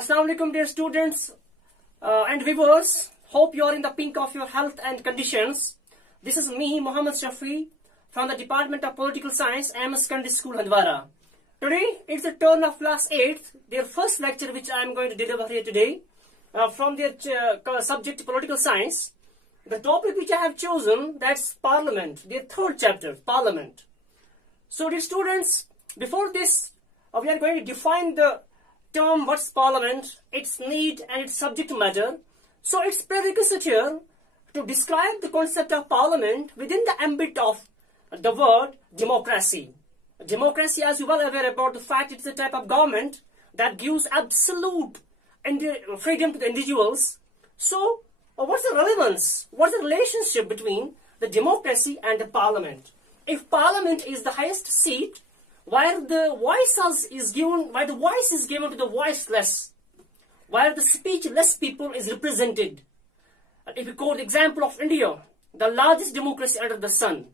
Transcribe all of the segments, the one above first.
Assalamu alaikum dear students and viewers. Hope you are in the pink of your health and conditions. This is me, Mr Shafi, from the Department of Political Science, AIIMS-HANDWARA. Today it's the turn of class 8th, their first lecture which I am going to deliver here today from their subject Political Science. The topic which I have chosen, that's Parliament, their third chapter, Parliament. So dear students, before this we are going to define the term what's Parliament, its need and its subject matter. So it's prerequisite here to describe the concept of Parliament within the ambit of the word democracy. Democracy, as you are well aware about the fact, it's a type of government that gives absolute freedom to the individuals. So what's the relevance, what's the relationship between the democracy and the Parliament? If Parliament is the highest seat, where the voice is given to the voiceless, where the speechless people is represented. If you quote the example of India, the largest democracy under the sun,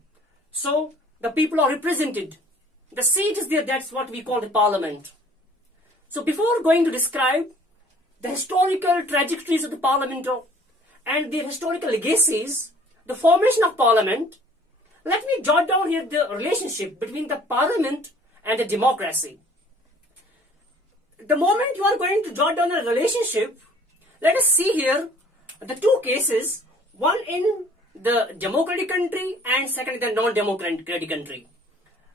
so the people are represented. The seat is there, that's what we call the Parliament. So before going to describe the historical trajectories of the Parliament and their historical legacies, the formation of Parliament, let me jot down here the relationship between the Parliament and the democracy. The moment you are going to jot down a relationship, let us see here the two cases, one in the democratic country and second in the non-democratic country.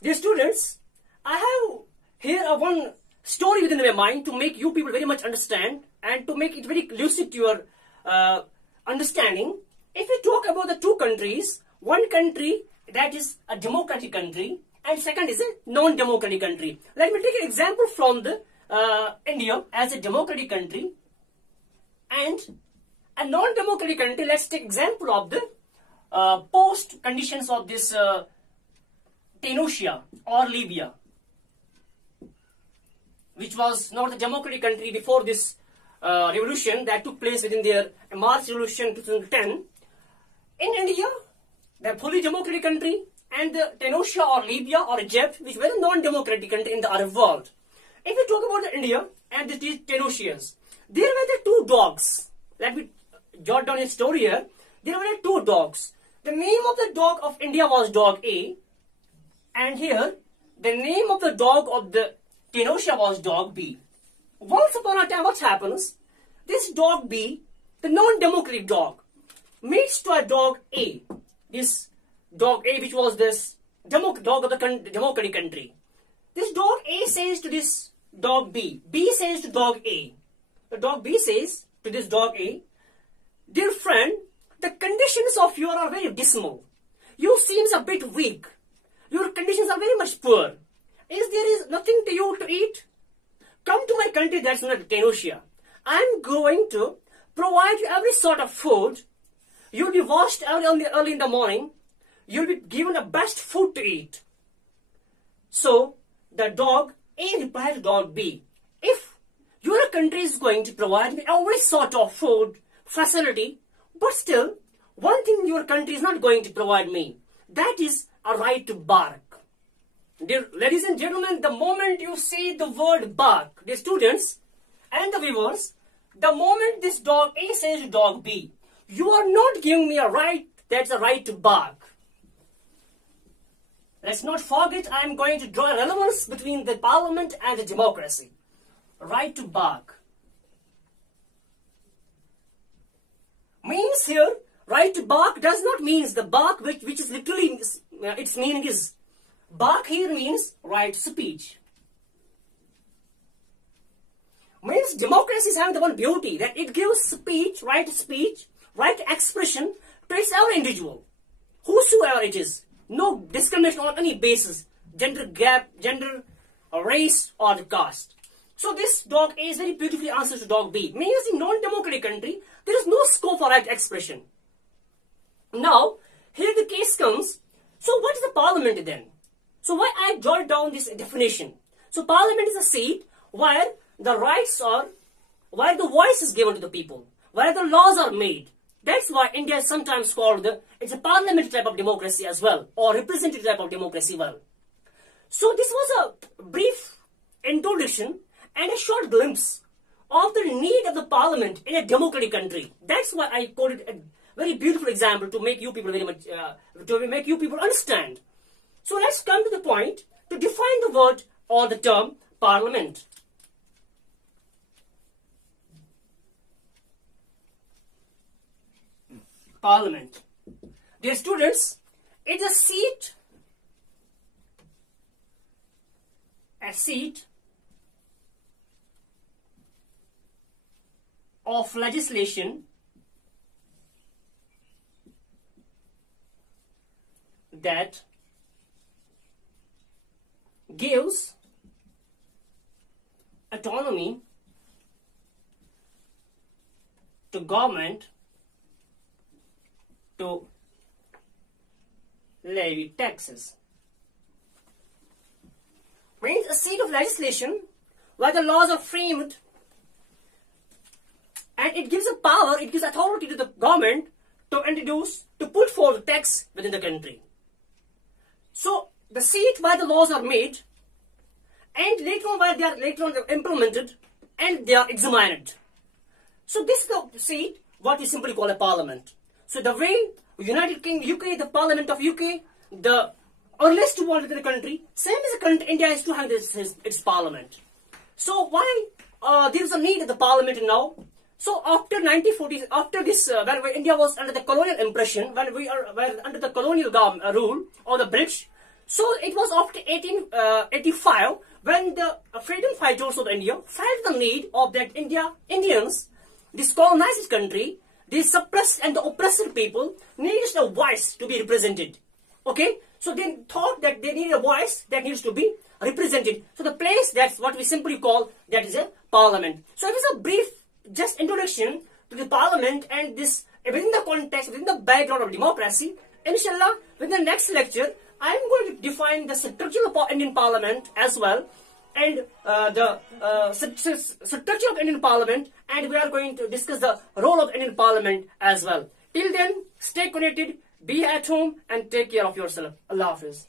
Dear students, I have here one story within my mind to make you people very much understand and to make it very lucid to your understanding. If we talk about the two countries, one country that is a democratic country and second is a non-democratic country. Let me take an example from the India as a democratic country and a non-democratic country. Let's take example of the post conditions of this Tunisia or Libya, which was not a democratic country before this revolution that took place within their March Revolution 2010. In India, the fully democratic country, and the Tunisia or Libya or Egypt, which were a non-democratic country in the Arab world. If we talk about India and the Tunisians, there were the two dogs. Let me jot down a story here. There were two dogs. The name of the dog of India was dog A, and here the name of the dog of the Tunisia was dog B. Once upon a time, what happens? This dog B, the non-democratic dog, meets to a dog A. This dog A, which was this dog of the democratic country. This dog A says to this dog B. B says to dog A. The dog B says to this dog A, "Dear friend, the conditions of yours are very dismal. You seems a bit weak. Your conditions are very much poor. There is nothing to you to eat? Come to my country, that's not Tunisia. I'm going to provide you every sort of food. You'll be washed early in the morning. You'll be given the best food to eat." So the dog A replied to dog B, "If your country is going to provide me every sort of food, facility, but still, one thing your country is not going to provide me, that is a right to bark." Dear ladies and gentlemen, the moment you see the word bark, the students and the viewers, the moment this dog A says to dog B, "You are not giving me a right, that's a right to bark." Let's not forget, I am going to draw a relevance between the Parliament and the democracy. Right to bark. Means here, right to bark does not mean the bark which is literally, its meaning is, bark here means right to speech. Means democracy is having the one beauty that it gives speech, right to expression to its every individual, whosoever it is. No discrimination on any basis, gender gap, gender, or race, or caste. So this dog A is very beautifully answers to dog B. Means in non-democratic country, there is no scope for right expression. Now, here the case comes. So what is the Parliament then? So why I jot down this definition? So Parliament is a seat where the rights are, where the voice is given to the people, where the laws are made. That's why India is sometimes called it's a parliamentary type of democracy as well, or representative type of democracy well. So this was a brief introduction and a short glimpse of the need of the parliament in a democratic country. That's why I quoted a very beautiful example to make you people very much, to make you people understand. So let's come to the point to define the word or the term parliament. Parliament. Dear students, it is a seat of legislation that gives autonomy to government to levy taxes. Means a seat of legislation where the laws are framed, and it gives a power, it gives authority to the government to introduce, to put forth tax within the country. So the seat where the laws are made, and later on where they are implemented and they are examined. So this is the seat what we simply call a parliament. So the way United Kingdom, UK, the Parliament of UK, the earliest one within the country, same as the country, India is to have its parliament. So why there is a need of the parliament now? So after 1940s, after this, when India was under the colonial impression, when we were under the colonial rule of the British, so it was after 1885 when the freedom fighters of India felt the need of that Indians, this colonized country, the suppressed and the oppressed people needed a voice to be represented. Okay, so they thought that they needed a voice that needs to be represented. So the place, that's what we simply call, that is a parliament. So it is a brief just introduction to the parliament and this within the context, within the background of democracy. Inshallah, within the next lecture, I am going to define the structure of Indian parliament as well, and the structure of Indian parliament, and we are going to discuss the role of Indian parliament as well. Till then, stay connected, be at home, and take care of yourself. Allah Hafiz.